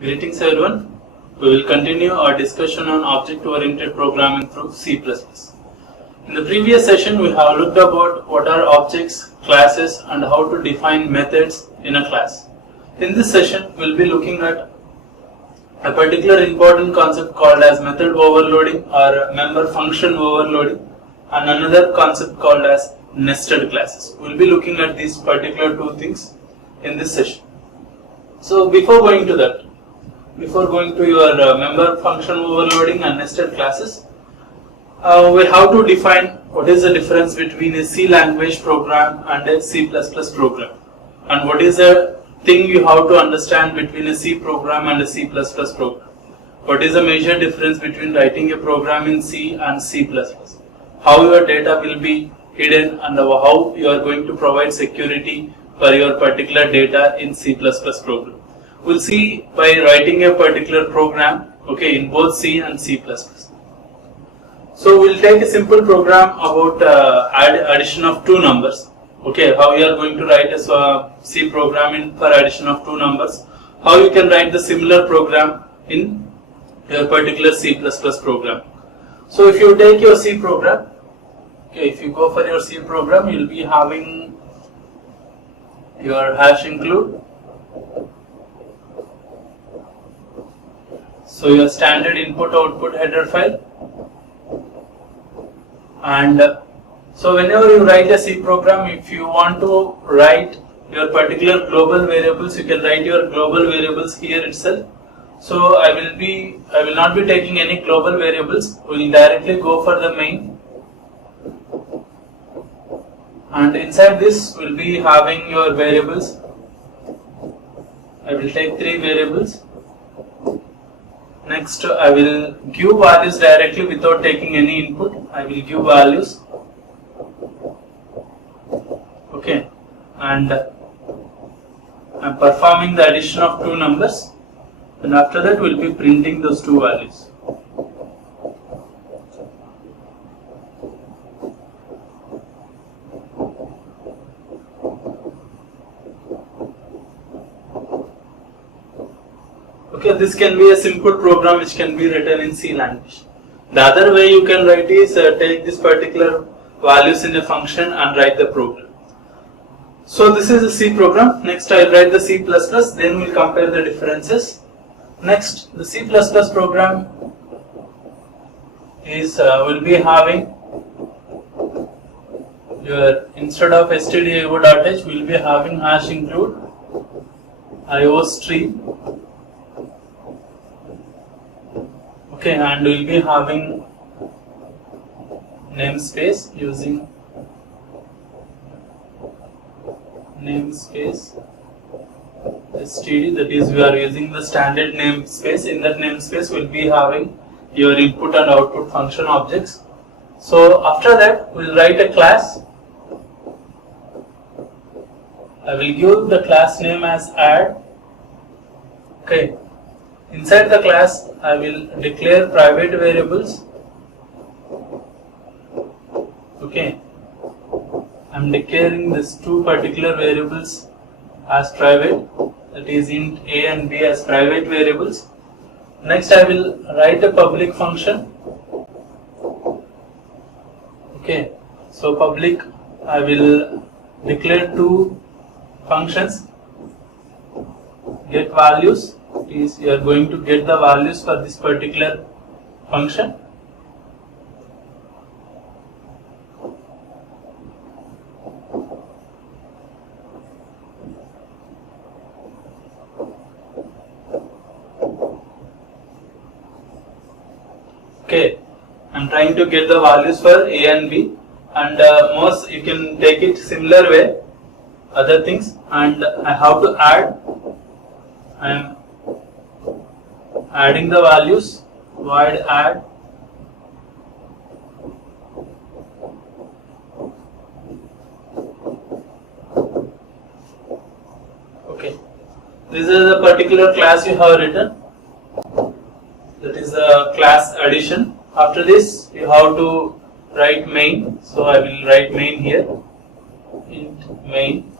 Greetings everyone. We will continue our discussion on object-oriented programming through C++. In the previous session, we have looked about what are objects, classes, and how to define methods in a class. In this session, we will be looking at a particular important concept called as method overloading or member function overloading, and another concept called as nested classes. We will be looking at these particular two things in this session. So before going to that, before going to your member function overloading and nested classes, we have to define what is the difference between a C language program and a C++ program, and what is the thing you have to understand between a C program and a C++ program. What is the major difference between writing a program in C and C++? How your data will be hidden and how you are going to provide security for your particular data in C++ program. We'll see by writing a particular program, okay, in both C and C++. So we'll take a simple program about addition of two numbers. Okay, how you are going to write a C program for addition of two numbers. How you can write the similar program in your particular C++ program. So if you take your C program, okay, if you go for your C program, you'll be having your hash include. So your standard input-output header file, and so whenever you write a C program, if you want to write your particular global variables, you can write your global variables here itself. So I will not be taking any global variables. We will directly go for the main, and inside this we will be having your variables. I will take 3 variables. Next, I will give values directly without taking any input. I will give values. Okay, and I am performing the addition of two numbers, and after that we will be printing those two values. Okay, this can be a simple program which can be written in C language. The other way you can write is take this particular values in a function and write the program. So this is a C program. Next I will write the C++, then we will compare the differences. Next, the C++ program is will be having your, instead of stdio.h, we will be having hash include iostream. Okay, and we will be having namespace using namespace std, that is we are using the standard namespace. In that namespace we will be having your input and output function objects. So after that we will write a class. I will give the class name as add. Okay. Inside the class, I will declare private variables. Okay, I am declaring these two particular variables as private, that is int a and b as private variables. Next, I will write a public function. Okay, so public, I will declare two functions, get values. Is you are going to get the values for this particular function. Okay, I am trying to get the values for a and b, and most you can take it similar way, other things, and I have to add. I am adding the values, void add. Okay, this is a particular class you have written, that is a class addition. After this you have to write main, so I will write main here, int main.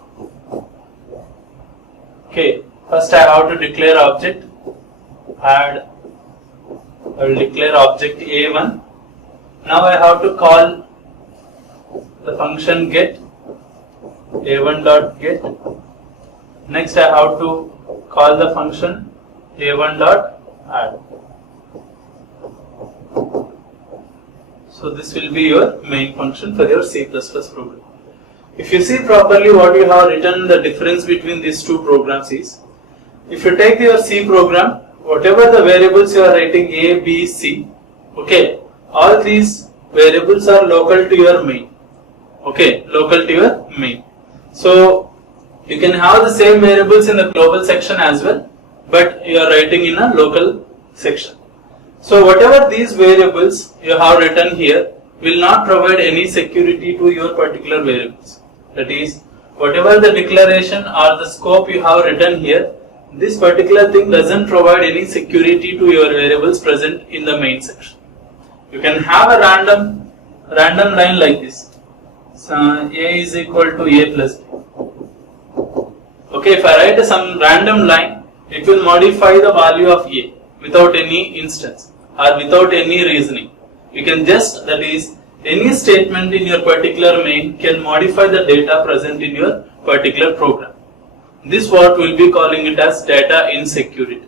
Okay, first I have to declare object. add, I will declare object A1. Now I have to call the function get, A1.get. Next I have to call the function A1.add. So this will be your main function for your C++ program. If you see properly what you have written, the difference between these two programs is, if you take your C program, whatever the variables you are writing A, B, C, okay, all these variables are local to your main. Okay, local to your main. So you can have the same variables in the global section as well, but you are writing in a local section. So whatever these variables you have written here will not provide any security to your particular variables. That is, whatever the declaration or the scope you have written here, this particular thing doesn't provide any security to your variables present in the main section. You can have a random line like this. So A is equal to A plus B. Okay, if I write some random line, it will modify the value of A without any instance or without any reasoning. You can just, that is, any statement in your particular main can modify the data present in your particular program. This what we will be calling it as data insecurity.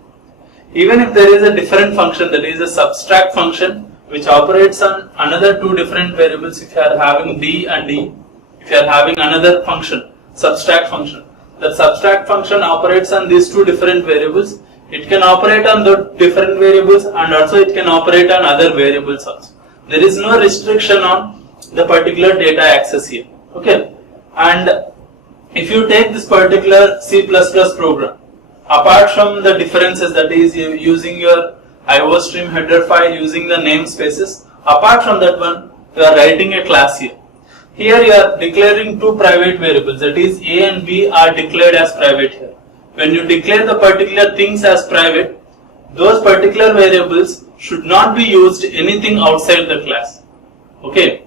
Even if there is a different function, that is a subtract function, which operates on another two different variables. If you are having D and E, if you are having another function, subtract function, the subtract function operates on these two different variables. It can operate on the different variables and also it can operate on other variables also. There is no restriction on the particular data access here. Okay, and if you take this particular C++ program, apart from the differences, that is using your IOStream header file, using the namespaces, apart from that one, you are writing a class here. Here you are declaring two private variables, that is A and B are declared as private here. When you declare the particular things as private, those particular variables should not be used anything outside the class. Okay,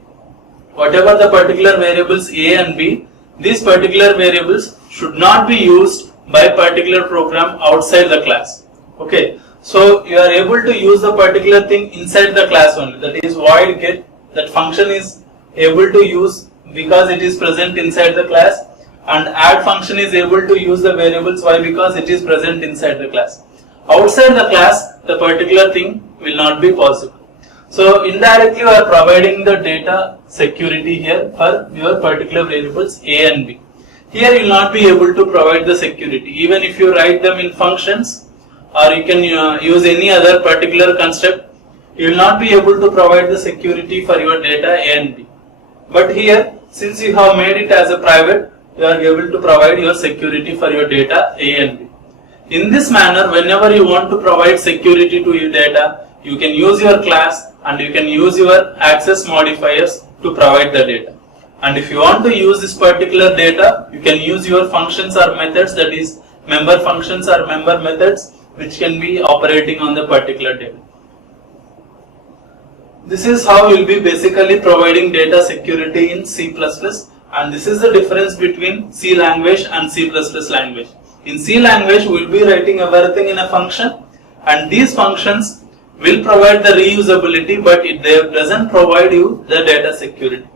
whatever the particular variables A and B, these particular variables should not be used by particular program outside the class. Okay, so you are able to use the particular thing inside the class only, that is void get, that function is able to use because it is present inside the class, and add function is able to use the variables. Why? Because it is present inside the class. Outside the class, the particular thing will not be possible. So indirectly you are providing the data security here for your particular variables A and B. Here you will not be able to provide the security, even if you write them in functions or you can use any other particular construct, you will not be able to provide the security for your data A and B. But here, since you have made it as a private, you are able to provide your security for your data A and B. In this manner, whenever you want to provide security to your data, you can use your class and you can use your access modifiers to provide the data. And if you want to use this particular data, you can use your functions or methods, that is member functions or member methods, which can be operating on the particular data. This is how you will be basically providing data security in C++, and this is the difference between C language and C++ language. In C language, we will be writing everything in a function, and these functions will provide the reusability, but it doesn't provide you the data security.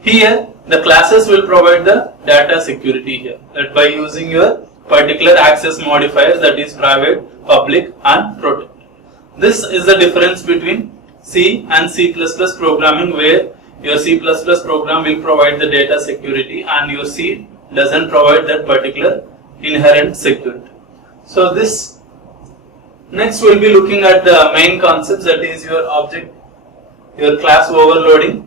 Here, the classes will provide the data security here, that by using your particular access modifiers, that is private, public and protect. This is the difference between C and C++ programming, where your C++ program will provide the data security and your C doesn't provide that particular inherent security. So this next we will be looking at the main concepts, that is your object, your class overloading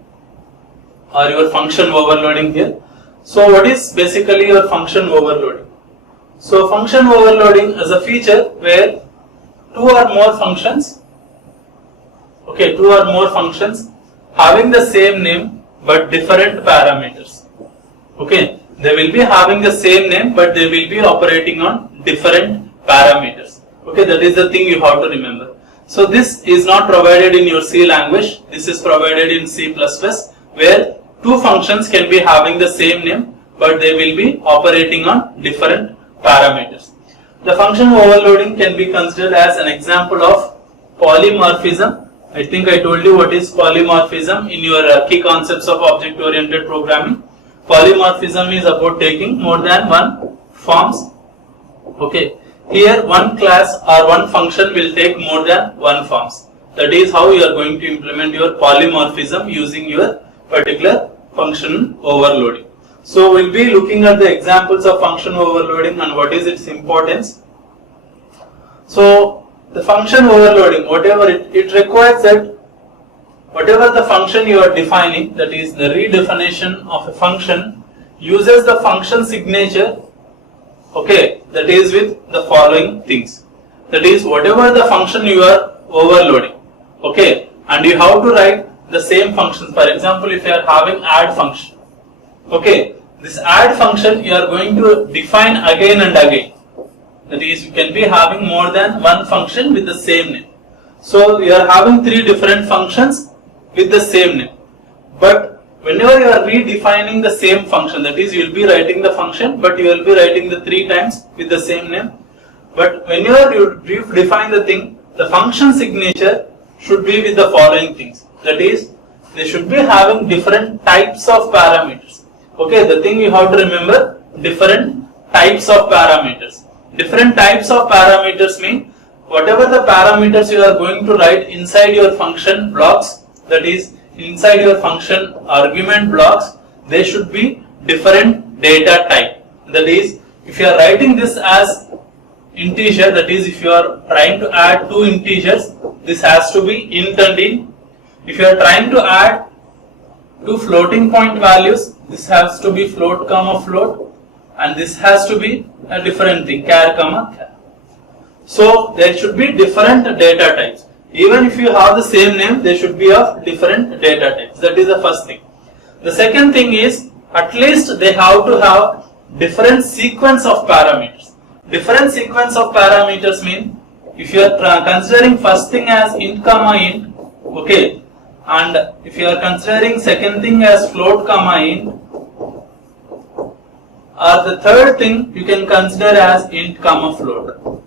or your function overloading here. So what is basically your function overloading? So function overloading is a feature where two or more functions having the same name but different parameters. Okay, they will be having the same name but they will be operating on different parameters. Okay, that is the thing you have to remember. So this is not provided in your C language, this is provided in C++, where two functions can be having the same name but they will be operating on different parameters. The function overloading can be considered as an example of polymorphism. I think I told you what is polymorphism in your key concepts of object-oriented programming. Polymorphism is about taking more than one forms. Okay. Here one class or one function will take more than one forms. That is how you are going to implement your polymorphism using your particular function overloading. So we will be looking at the examples of function overloading and what is its importance. So the function overloading, whatever it requires that whatever the function you are defining, that is the redefinition of a function, uses the function signature, okay, that is with the following things. That is whatever the function you are overloading, okay, and you have to write the same function. For example, if you are having add function, okay, this add function you are going to define again and again. That is, you can be having more than one function with the same name. So you are having three different functions with the same name. But whenever you are redefining the same function, that is, you will be writing the function, but you will be writing the three times with the same name. But whenever you define the thing, the function signature should be with the following things. That is, they should be having different types of parameters. Okay, the thing you have to remember, different types of parameters. Different types of parameters mean whatever the parameters you are going to write inside your function blocks, that is inside your function argument blocks, they should be different data type. That is, if you are writing this as integer, that is if you are trying to add two integers, this has to be int and int. If you are trying to add two floating point values, this has to be float comma float, and this has to be a different thing, char comma char. So there should be different data types. Even if you have the same name, they should be of different data types. That is the first thing. The second thing is, at least they have to have different sequence of parameters. Different sequence of parameters mean, if you are considering first thing as int comma int, okay, and if you are considering second thing as float comma int, or the third thing you can consider as int comma float.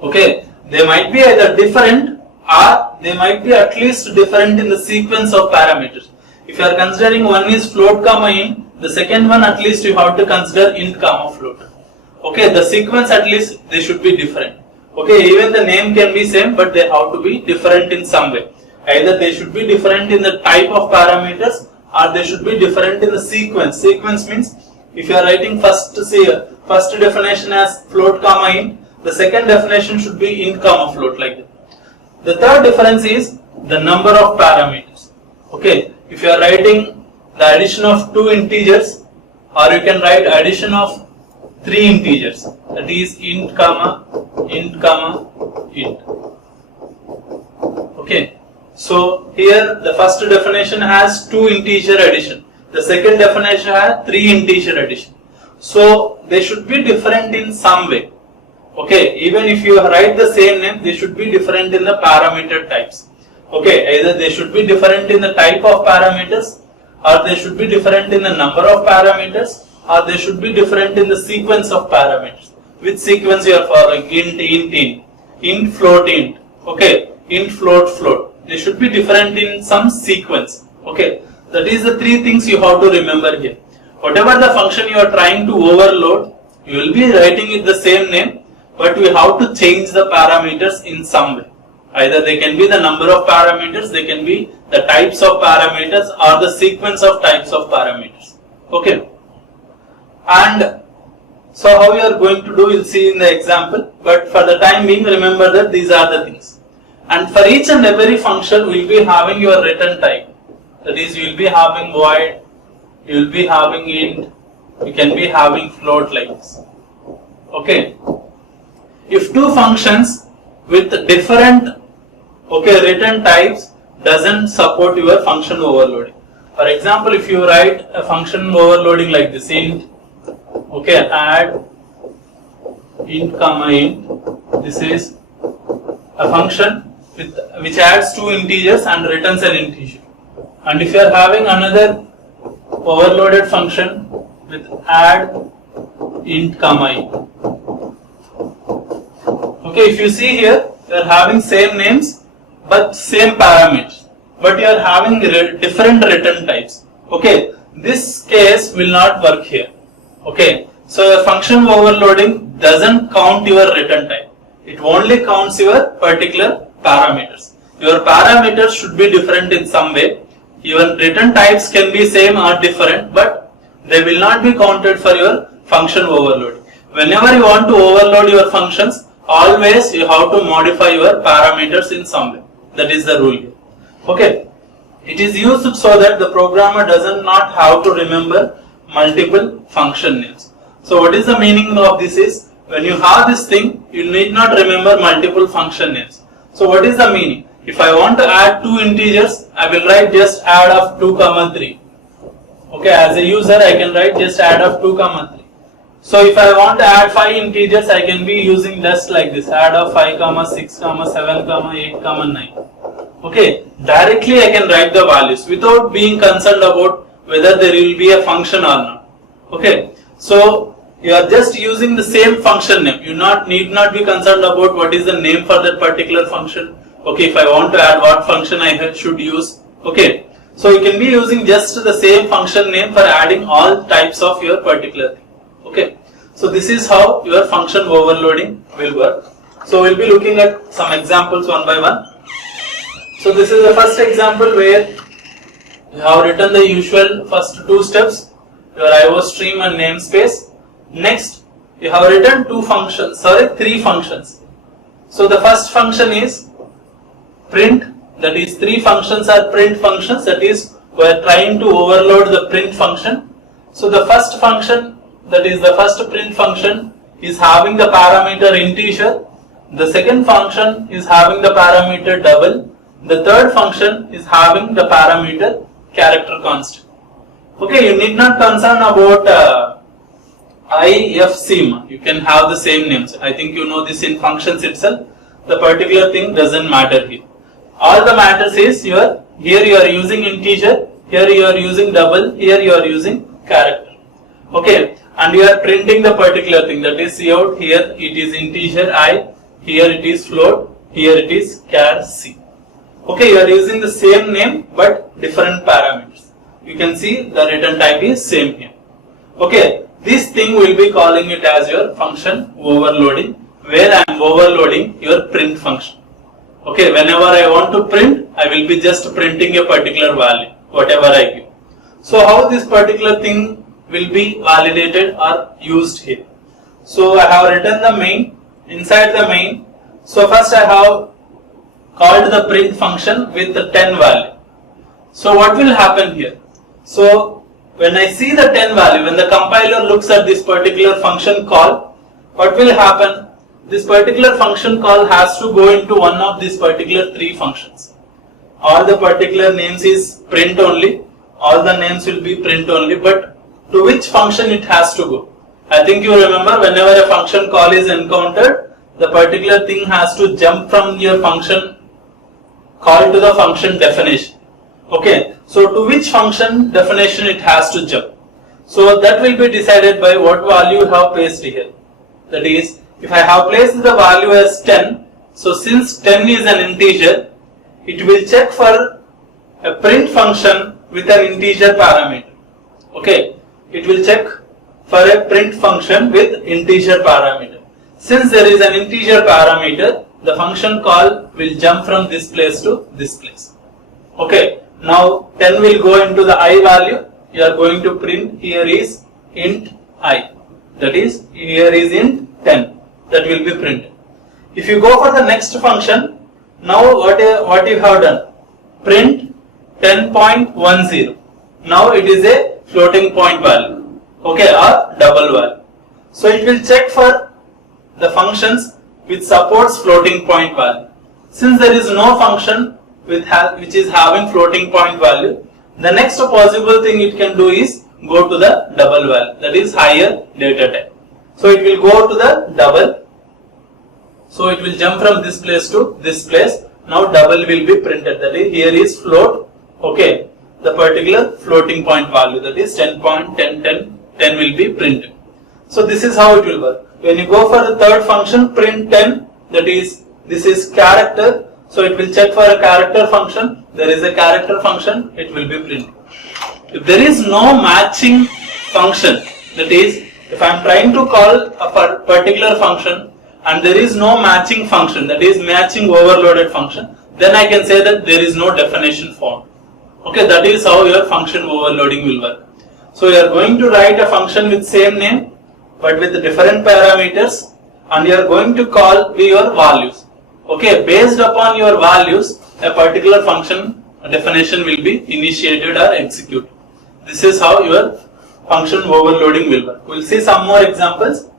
Okay, they might be either different or they might be at least different in the sequence of parameters. If you are considering one is float comma int, the second one at least you have to consider int comma float. Okay, the sequence at least they should be different. Okay, even the name can be same, but they have to be different in some way. Either they should be different in the type of parameters, or they should be different in the sequence. Sequence means if you are writing first definition as float comma int, the second definition should be int comma float, like that. The third difference is the number of parameters. Okay, if you are writing the addition of two integers, or you can write addition of three integers, that is int comma int. Okay. So here the first definition has two integer addition, the second definition has three integer addition. So they should be different in some way. Okay, even if you write the same name, they should be different in the parameter types. Okay, either they should be different in the type of parameters, or they should be different in the number of parameters, or they should be different in the sequence of parameters. Which sequence you are following? Int float int. Okay, int float float. They should be different in some sequence. Okay, that is the three things you have to remember here. Whatever the function you are trying to overload, you will be writing it the same name, but you have to change the parameters in some way. Either they can be the number of parameters, they can be the types of parameters, or the sequence of types of parameters. Okay, and so how you are going to do, you will see in the example, but for the time being, remember that these are the things. And for each and every function, we will be having your return type. That is, you will be having void, you will be having int, you can be having float, like this. Okay. If two functions with different return types doesn't support your function overloading. For example, if you write a function overloading like this, int, add int comma int, this is a function which adds two integers and returns an integer. And if you are having another overloaded function with add int comma int. Okay, if you see here, you are having same names but same parameters, but you are having different return types. Okay, this case will not work here. Okay, so your function overloading doesn't count your return type. It only counts your particular parameters. Your parameters should be different in some way. Your return types can be same or different, but they will not be counted for your function overloading. Whenever you want to overload your functions, always you have to modify your parameters in some way. That is the rule here. Okay. It is used so that the programmer does not have to remember multiple function names. So what is the meaning of this is, when you have this thing, you need not remember multiple function names. So what is the meaning? If I want to add two integers, I will write just add of 2, 3. Okay, as a user I can write just add of 2, 3. So if I want to add 5 integers, I can be using just like this, add of 5, 6, 7, 8, 9. Okay, directly I can write the values without being concerned about whether there will be a function or not. Okay, so you are just using the same function name. You need not be concerned about what is the name for that particular function. Okay, if I want to add what function I should use. Okay, so you can be using just the same function name for adding all types of your particular thing. Okay, so this is how your function overloading will work. So we'll be looking at some examples one by one. So this is the first example where you have written the usual first two steps, your IO stream and namespace. Next, you have written three functions. So the first function is print, that is three functions are print functions, that is we are trying to overload the print function. So the first function, that is the first print function, is having the parameter integer. The second function is having the parameter double. The third function is having the parameter character constant. Okay, you need not concern about IFSIM. You can have the same names. I think you know this in functions itself. The particular thing doesn't matter here. All the matters is here you are using integer, here you are using double, here you are using character. Okay, and you are printing the particular thing, that is cout. Here it is integer I, here it is float, here it is char c. Okay, you are using the same name but different parameters. You can see the return type is same here. Okay, this thing will be calling it as your function overloading, where I am overloading your print function. Okay, whenever I want to print, I will be just printing a particular value, whatever I give. So how this particular thing will be validated or used here? So I have written the main, inside the main. So first I have called the print function with the 10 value. So what will happen here? So when I see the 10 value, when the compiler looks at this particular function call, what will happen? This particular function call has to go into one of these particular three functions. All the particular names is print only, all the names will be print only, but to which function it has to go? I think you remember, whenever a function call is encountered, the particular thing has to jump from your function call to the function definition. Okay, so to which function definition it has to jump? So that will be decided by what value you have placed here. That is, if I have placed the value as 10, so since 10 is an integer, it will check for a print function with an integer parameter. Okay, it will check for a print function with integer parameter. Since there is an integer parameter, the function call will jump from this place to this place. Okay, now 10 will go into the I value. You are going to print here is int I. That is, here is int 10. That will be printed. If you go for the next function, now what you have done? Print 10.10. Now it is a floating point value. Okay, or double value. So it will check for the functions which supports floating point value. Since there is no function which is having floating point value, the next possible thing it can do is go to the double value, that is higher data type. So it will go to the double. So it will jump from this place to this place. Now double will be printed, that is here is float. Okay, the particular floating point value, that is 10.1010 will be printed. So this is how it will work. When you go for the third function, print 10, that is, this is character. So it will check for a character function. There is a character function, it will be printed. If there is no matching function, that is, if I am trying to call a particular function and there is no matching function, that is matching overloaded function, then I can say that there is no definition found. Okay, that is how your function overloading will work. So you are going to write a function with same name but with different parameters, and you are going to call your values. Okay, based upon your values, a particular function definition will be initiated or executed. This is how your function overloading will work. We will see some more examples.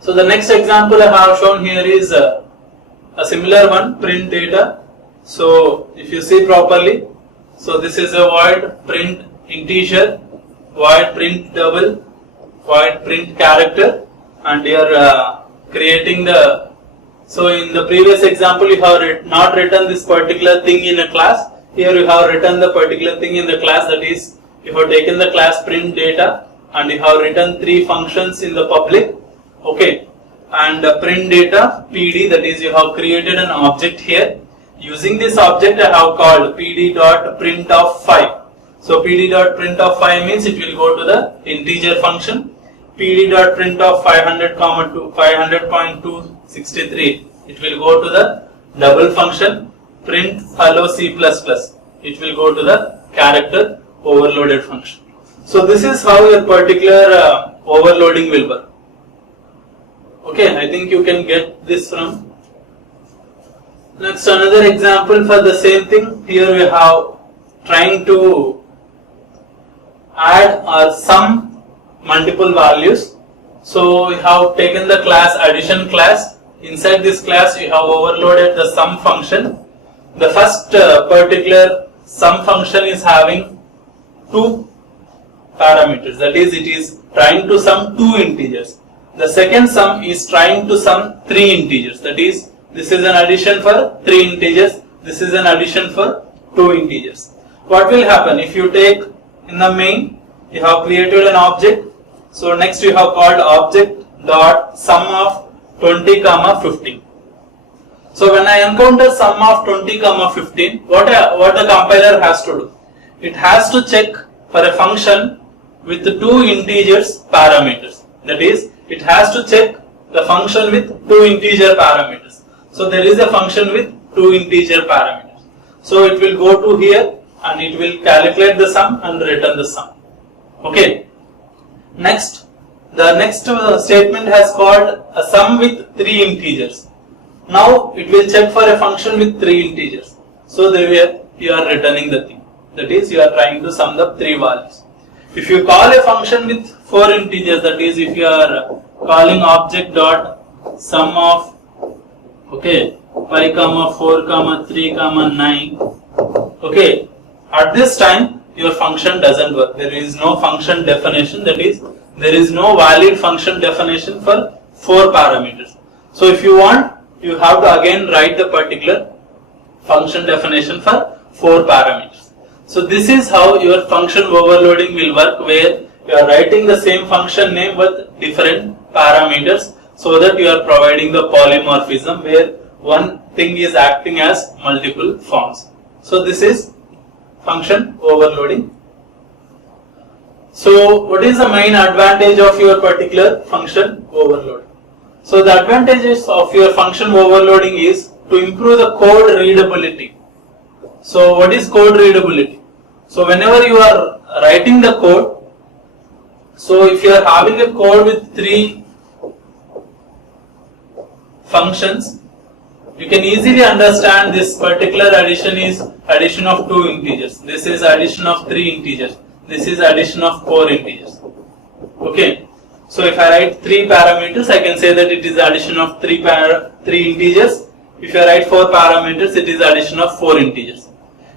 So the next example I have shown here is a similar one, print data. So if you see properly, so this is a void print integer, void print double, void print character, and you are creating the, so in the previous example you have not written this particular thing in a class. Here you have written the particular thing in the class, that is, you have taken the class print data and you have written three functions in the public. Okay, and print data PD, that is, you have created an object here. Using this object I have called pd.printOf5. So pd.printOf5 means it will go to the integer function. pd.printOf 500.263, it will go to the double function. Print hello C++, it will go to the character overloaded function. So this is how your particular overloading will work. Okay, I think you can get this from. Next, another example for the same thing. Here we have trying to add or sum multiple values. So we have taken the class addition class. Inside this class you have overloaded the sum function. The first particular sum function is having two parameters, that is, it is trying to sum two integers. The second sum is trying to sum three integers, that is, this is an addition for three integers, this is an addition for two integers. What will happen if you take in the main, you have created an object. So next you have called object dot sum of 20 comma 15. So when I encounter sum of 20 comma 15, what the compiler has to do? It has to check for a function with two integers parameters. That is, it has to check the function with two integer parameters. So there is a function with two integer parameters. So it will go to here and it will calculate the sum and return the sum. Okay. Next, the next statement has called a sum with three integers. Now it will check for a function with three integers. So there you are returning the thing. That is, you are trying to sum the three values. If you call a function with four integers, that is, if you are calling object dot sum of 5, 4, 3, 9. Okay, at this time your function doesn't work. There is no function definition, that is, there is no valid function definition for four parameters. So if you want, you have to again write the particular function definition for four parameters. So this is how your function overloading will work, where you are writing the same function name with different parameters, so that you are providing the polymorphism where one thing is acting as multiple forms. So this is function overloading. So what is the main advantage of your particular function overload? So the advantages of your function overloading is to improve the code readability. So what is code readability? So whenever you are writing the code, so if you are having a code with three functions, you can easily understand this particular addition is addition of two integers. This is addition of three integers. This is addition of four integers. Okay. So if I write three parameters, I can say that it is addition of three integers. If I write four parameters, it is addition of four integers.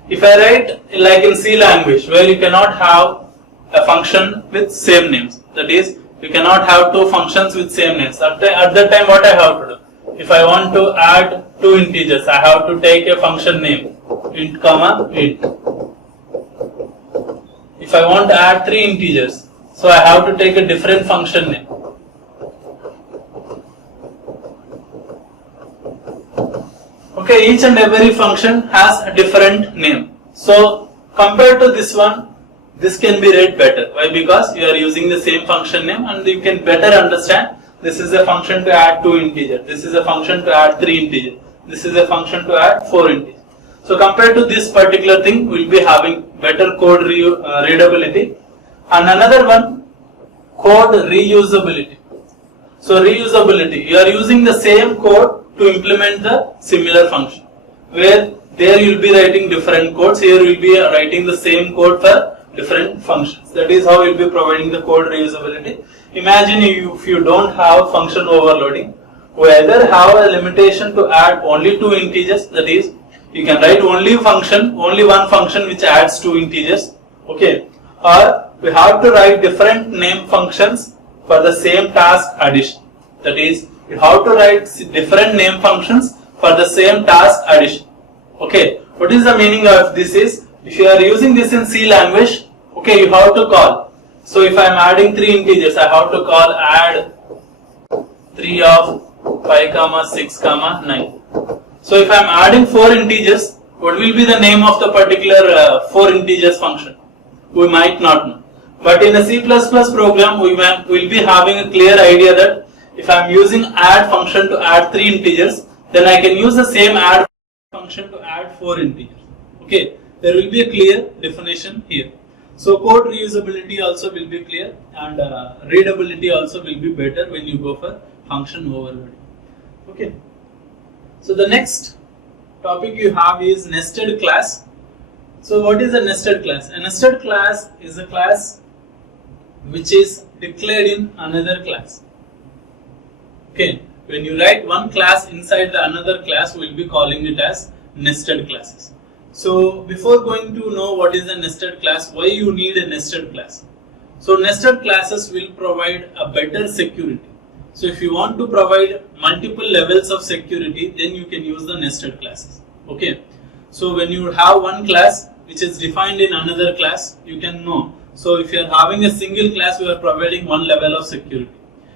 If I write like in C language, where you cannot have a function with same names, that is, you cannot have two functions with same names. At that time, what I have to do? If I want to add two integers, I have to take a function name, int comma int. If I want to add three integers, So I have to take a different function name. Okay, each and every function has a different name. So compared to this one, this can be read better. Why? Because you are using the same function name and you can better understand this is a function to add 2 integers, this is a function to add 3 integers, this is a function to add 4 integers. So compared to this particular thing, we will be having better code readability. And another one, code reusability. So reusability, you are using the same code to implement the similar function. Where there you will be writing different codes, here you will be writing the same code for different functions. That is how you will be providing the code reusability. Imagine if you don't have function overloading, we either have a limitation to add only 2 integers, that is you can write only one function which adds 2 integers, okay, or we have to write different name functions for the same task addition. That is, you have to write different name functions for the same task addition. Okay, what is the meaning of this is, if you are using this in C language, okay, you have to call. So if I am adding 3 integers, I have to call add 3 of 5, 6, 9. So if I am adding 4 integers, what will be the name of the particular 4 integers function? We might not know. But in a C++ program, we will be having a clear idea that if I am using add function to add 3 integers, then I can use the same add function to add 4 integers. Okay, there will be a clear definition here. So code reusability also will be clear, and readability also will be better when you go for function overloading. Okay. So the next topic you have is nested class. So what is a nested class? A nested class is a class which is declared in another class. Okay, when you write one class inside the another class, we will be calling it as nested classes. So before going to know what is a nested class, why you need a nested class? So nested classes will provide a better security. So if you want to provide multiple levels of security, then you can use the nested classes. Okay. So when you have one class which is defined in another class, you can know. So if you are having a single class, we are providing one level of security.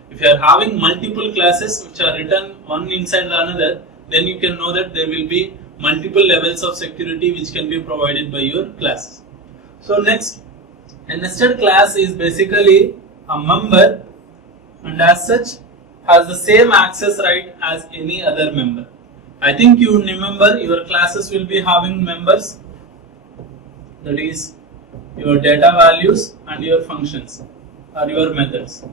If you are having multiple classes which are written one inside the another, then you can know that there will be multiple levels of security which can be provided by your classes. So next, a nested class is basically a member, and as such has the same access right as any other member. I think you remember your classes will be having members, that is your data values and your functions or your methods.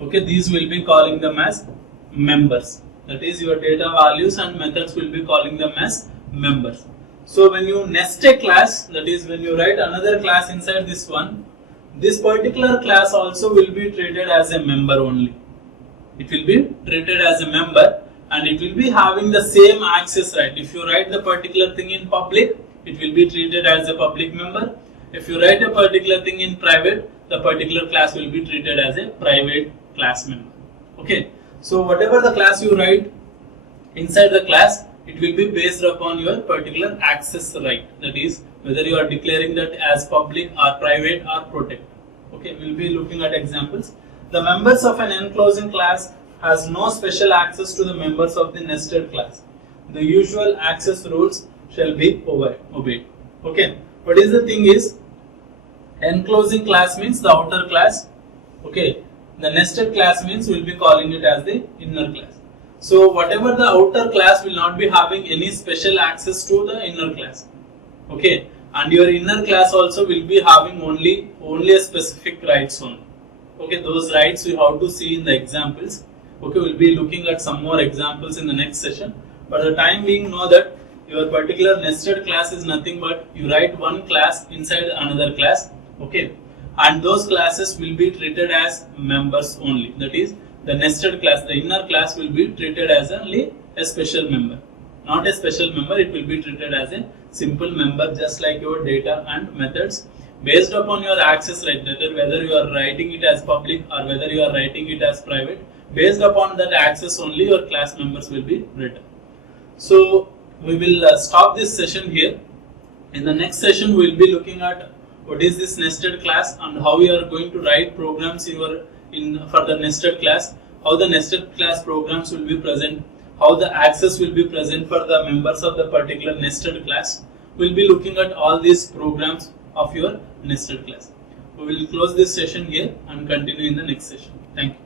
Okay, these will be calling them as members. That is your data values and methods will be calling them as members. So when you nest a class, that is when you write another class inside this one, this particular class also will be treated as a member only. It will be treated as a member and it will be having the same access right. If you write the particular thing in public, it will be treated as a public member. If you write a particular thing in private, the particular class will be treated as a private class member. Okay. So whatever the class you write inside the class, it will be based upon your particular access right. That is whether you are declaring that as public or private or protected. Okay, we will be looking at examples. The members of an enclosing class has no special access to the members of the nested class. The usual access rules shall be obeyed. Okay, what is the thing is, enclosing class means the outer class. Okay, the nested class means we will be calling it as the inner class. So whatever the outer class will not be having any special access to the inner class. Okay, and your inner class also will be having only a specific rights only. Okay, those rights we have to see in the examples. Okay, we'll be looking at some more examples in the next session. But the time being, know that your particular nested class is nothing but you write one class inside another class. Okay, and those classes will be treated as members only. That is, the nested class, the inner class will be treated as only a special member. Not a special member, it will be treated as a simple member, just like your data and methods. Based upon your access right, whether you are writing it as public or whether you are writing it as private, based upon that access only your class members will be written. So we will stop this session here. In the next session we will be looking at what is this nested class and how we are going to write programs for the nested class, how the nested class programs will be present, how the access will be present for the members of the particular nested class. We will be looking at all these programs of your nested class. We will close this session here and continue in the next session. Thank you.